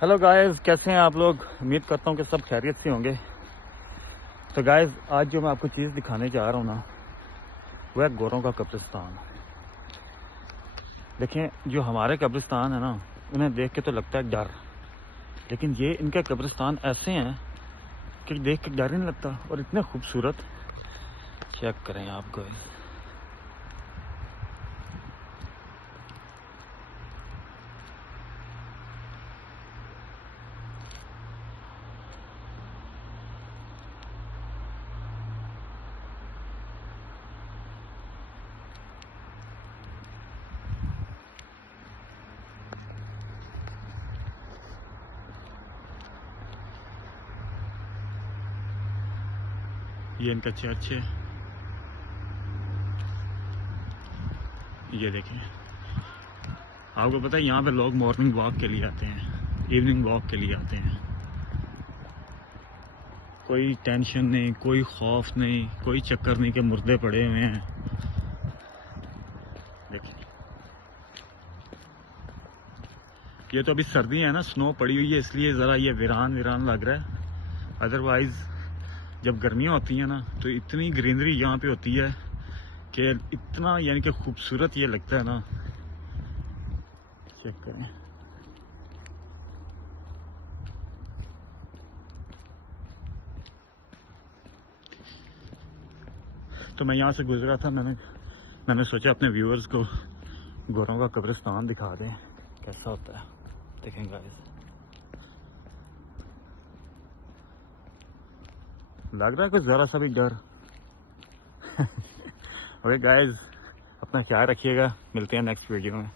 Hello guys, कैसे हैं आप लोग। उम्मीद करता हूँ कि सब खैरियत से होंगे। तो गाइस, आज जो मैं आपको चीज़ दिखाने जा रहा हूँ ना, वह है गोरों का कब्रिस्तान। देखें, जो हमारे कब्रिस्तान है ना, उन्हें देख के तो लगता है डर, लेकिन ये इनके कब्रिस्तान ऐसे हैं कि देख के डर ही नहीं लगता, और इतने खूबसूरत। चेक करें आप गाइस। ये इनका चर्च है, ये देखें। आपको पता है यहाँ पे लोग मॉर्निंग वॉक के लिए आते हैं, इवनिंग वॉक के लिए आते हैं। कोई टेंशन नहीं, कोई खौफ नहीं, कोई चक्कर नहीं कि मुर्दे पड़े हुए हैं। देखिए, ये तो अभी सर्दी है ना, स्नो पड़ी हुई है, इसलिए ज़रा ये वीरान वीरान लग रहा है। अदरवाइज़ जब गर्मियाँ होती हैं ना, तो इतनी ग्रीनरी यहाँ पे होती है कि इतना यानी कि खूबसूरत ये लगता है ना। चेक करें। तो मैं यहाँ से गुजरा था, मैंने सोचा अपने व्यूअर्स को गोरों का कब्रिस्तान दिखा दें कैसा होता है। देखें गाइस, लग रहा है कुछ ज़रा सा भी डर। ओके गाइस, अपना ख्याल रखिएगा, मिलते हैं नेक्स्ट वीडियो में।